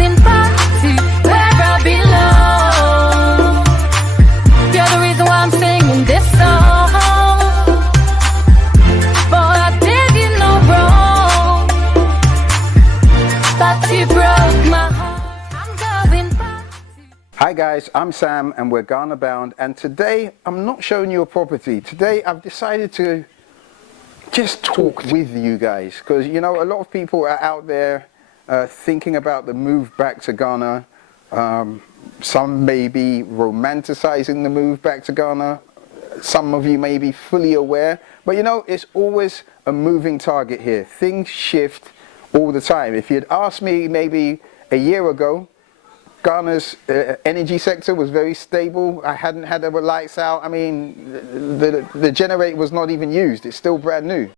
going back to where I belong. You're the reason why I'm singing this song. But I did you no wrong. But you broke my heart. I'm going back to... Hi guys, I'm Sam and we're GhanaBound, and today I'm not showing you a property. Today I've decided to just talk with you guys, because you know a lot of people are out there thinking about the move back to Ghana. Some may be romanticizing the move back to Ghana. Some of you may be fully aware, but you know, it's always a moving target here. Things shift all the time. If you'd asked me maybe a year ago, Ghana's energy sector was very stable. I hadn't had the lights out. I mean, the generator was not even used. It's still brand new.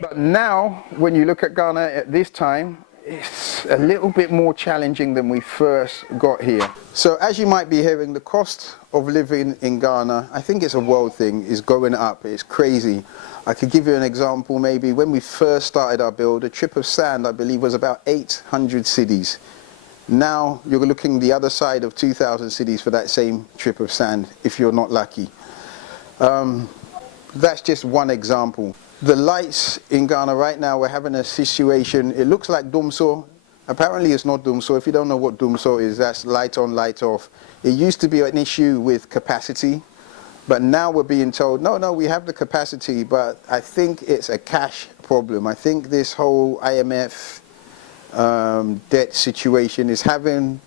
But now, when you look at Ghana at this time, it's a little bit more challenging than we first got here. So as you might be hearing, the cost of living in Ghana, I think it's a world thing, is going up. It's crazy. I could give you an example. Maybe when we first started our build, a trip of sand, I believe, was about 800 cedis. Now you're looking the other side of 2,000 cedis for that same trip of sand, if you're not lucky. That's just one example. The lights in Ghana right now, we're having a situation, it looks like Dumso. Apparently it's not Dumso. If you don't know what Dumso is, that's light on, light off. It used to be an issue with capacity, but now we're being told, no, we have the capacity, but I think it's a cash problem. I think this whole IMF debt situation is having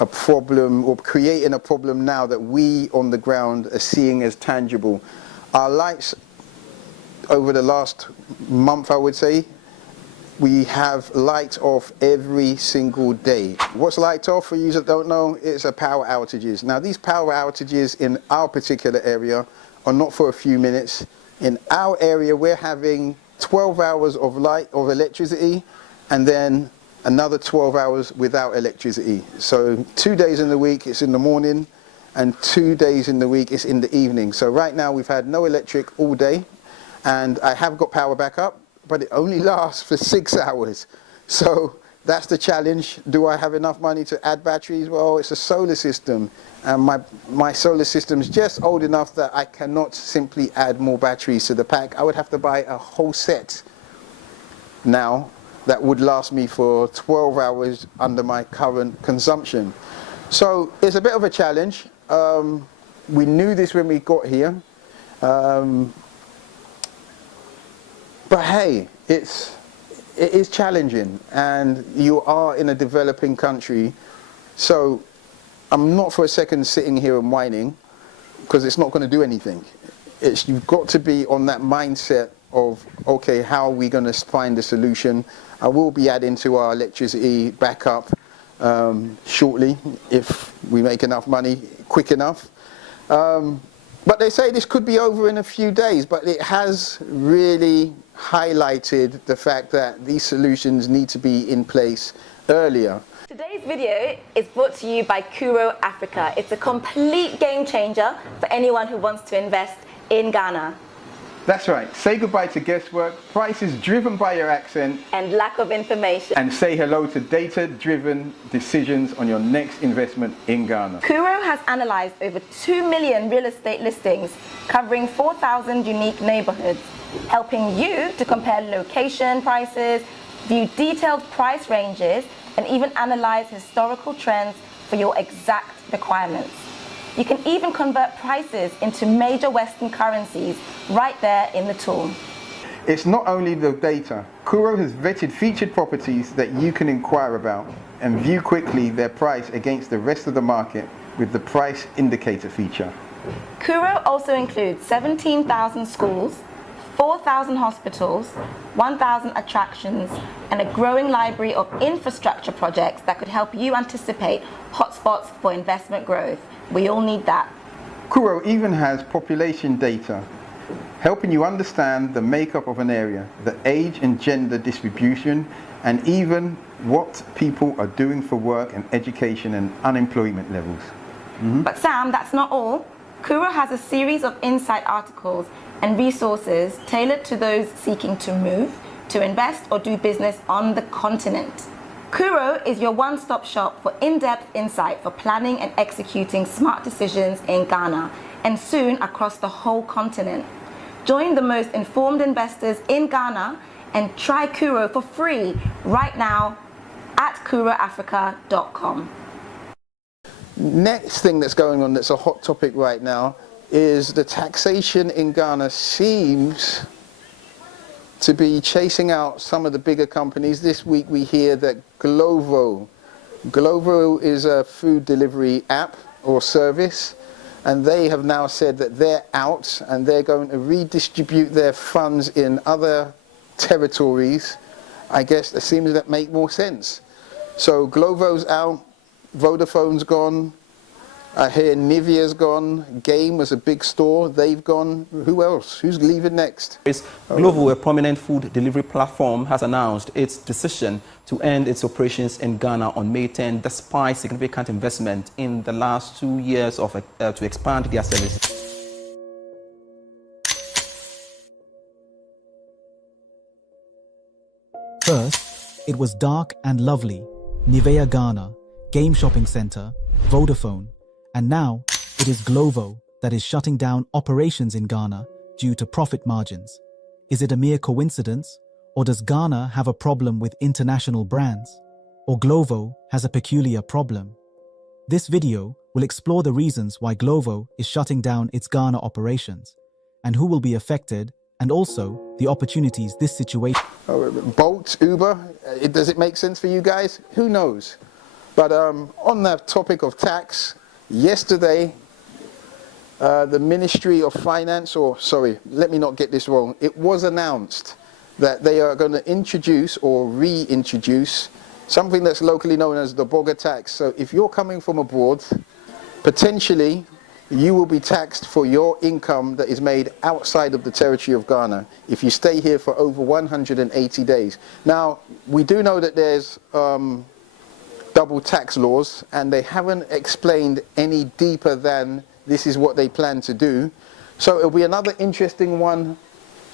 a problem, or creating a problem now that we on the ground are seeing as tangible. Our lights over the last month, I would say, we have light off every single day. What's light off, for you that don't know? It's power outages. Now these power outages in our particular area are not for a few minutes. In our area we're having 12 hours of light, of electricity, and then another 12 hours without electricity. So 2 days in the week it's in the morning, and 2 days in the week it's in the evening. So right now we've had no electric all day, and I have got power back up, but it only lasts for 6 hours. So that's the challenge. Do I have enough money to add batteries? Well, it's a solar system, and my solar system is just old enough that I cannot simply add more batteries to the pack. I would have to buy a whole set now that would last me for 12 hours under my current consumption. So it's a bit of a challenge. We knew this when we got here. But hey, it is challenging, and you are in a developing country. So I'm not for a second sitting here and whining, because it's not going to do anything. You've got to be on that mindset of, okay, how are we going to find a solution? I will be adding to our electricity backup shortly, if we make enough money quick enough. But they say this could be over in a few days, but it has really highlighted the fact that these solutions need to be in place earlier. Today's video is brought to you by Kuro Africa. It's a complete game changer for anyone who wants to invest in Ghana. That's right. Say goodbye to guesswork, prices driven by your accent, and lack of information. and say hello to data-driven decisions on your next investment in Ghana. Kuro has analyzed over 2 million real estate listings covering 4,000 unique neighborhoods, helping you to compare location prices, view detailed price ranges, and even analyze historical trends for your exact requirements. You can even convert prices into major Western currencies right there in the tool. It's not only the data. Kuro has vetted featured properties that you can inquire about and view quickly their price against the rest of the market with the price indicator feature. Kuro also includes 17,000 schools, 4,000 hospitals, 1,000 attractions, and a growing library of infrastructure projects that could help you anticipate hotspots for investment growth. We all need that. Kuro even has population data, helping you understand the makeup of an area, the age and gender distribution, and even what people are doing for work and education and unemployment levels. But Sam, that's not all. Kuro has a series of insight articles and resources tailored to those seeking to move, to invest, or do business on the continent. Kuro is your one-stop shop for in-depth insight for planning and executing smart decisions in Ghana and soon across the whole continent. Join the most informed investors in Ghana and try Kuro for free right now at kuroafrica.com. Next thing that's going on that's a hot topic right now is the taxation in Ghana seems to be chasing out some of the bigger companies. This week we hear that Glovo is a food delivery app or service, and they have now said that they're out and they're going to redistribute their funds in other territories. I guess it seems that make more sense. So Glovo's out, Vodafone's gone, I hear Nivea's gone, Game was a big store, they've gone. Who else? Who's leaving next? Glovo, a prominent food delivery platform, has announced its decision to end its operations in Ghana on May 10, despite significant investment in the last 2 years to expand their services. First, it was Dark and Lovely, Nivea Ghana, Game Shopping Center, Vodafone, and now it is Glovo that is shutting down operations in Ghana due to profit margins. Is it a mere coincidence, or does Ghana have a problem with international brands? Or Glovo has a peculiar problem? This video will explore the reasons why Glovo is shutting down its Ghana operations, and who will be affected, and also the opportunities this situation... Bolt, Uber, does it make sense for you guys? Who knows? But on the topic of tax, yesterday, the Ministry of Finance, or sorry, let me not get this wrong, it was announced that they are going to introduce or reintroduce something that's locally known as the Boga tax. So if you're coming from abroad, potentially you will be taxed for your income that is made outside of the territory of Ghana if you stay here for over 180 days. Now, we do know that there's double tax laws, and they haven't explained any deeper than this is what they plan to do. So it'll be another interesting one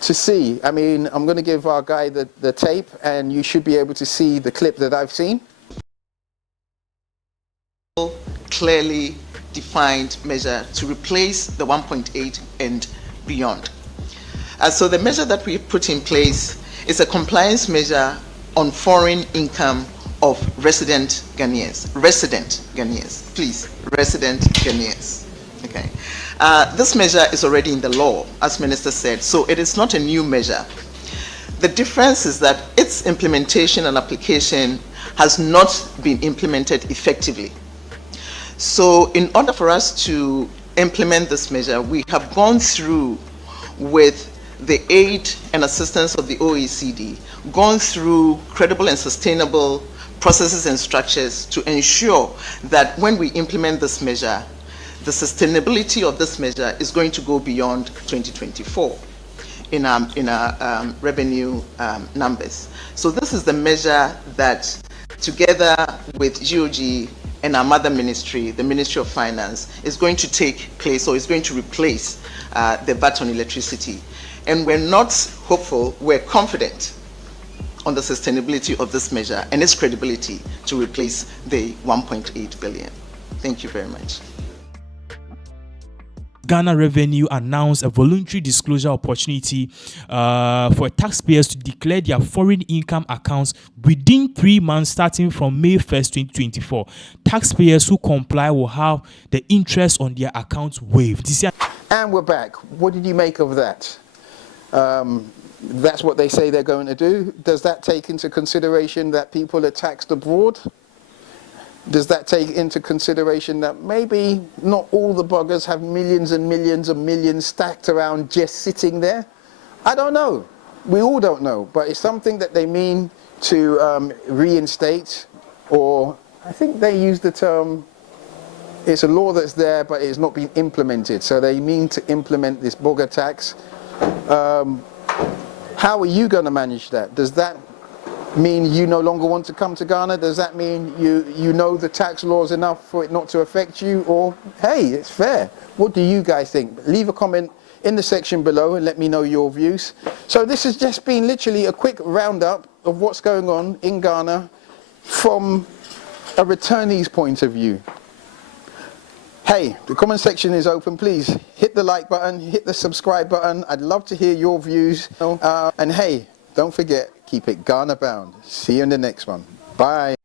to see. I mean, I'm going to give our guy the tape, and you should be able to see the clip that I've seen. Clearly defined measure to replace the 1.8 and beyond. So the measure that we put in place is a compliance measure on foreign income of resident Ghanaians, please, resident Ghanaians. Okay. This measure is already in the law, as Minister said, so it is not a new measure. The difference is that its implementation and application has not been implemented effectively. So in order for us to implement this measure, we have gone through with the aid and assistance of the OECD, gone through credible and sustainable processes and structures to ensure that when we implement this measure, the sustainability of this measure is going to go beyond 2024 in our revenue numbers. So this is the measure that, together with GOG and our mother ministry, the Ministry of Finance, is going to take place, or is going to replace the VAT on electricity. And we're not hopeful, we're confident on the sustainability of this measure and its credibility to replace the 1.8 billion. Thank you very much. Ghana Revenue announced a voluntary disclosure opportunity for taxpayers to declare their foreign income accounts within 3 months starting from May 1st, 2024. Taxpayers who comply will have the interest on their accounts waived. And we're back. What did you make of that? That's what they say they're going to do. Does that take into consideration that people are taxed abroad? Does that take into consideration that maybe not all the buggers have millions and millions and millions stacked around just sitting there? I don't know. We all don't know. But it's something that they mean to reinstate, or I think they use the term, it's a law that's there but it's not been implemented. So they mean to implement this Boga tax. How are you going to manage that? Does that mean you no longer want to come to Ghana? Does that mean you know the tax laws enough for it not to affect you? Or, hey, it's fair. What do you guys think? Leave a comment in the section below and let me know your views. So this has just been literally a quick roundup of what's going on in Ghana, from a returnee's point of view? Hey, the comment section is open. Please hit the like button, hit the subscribe button. I'd love to hear your views. And hey, don't forget, keep it Ghana bound. See you in the next one. Bye.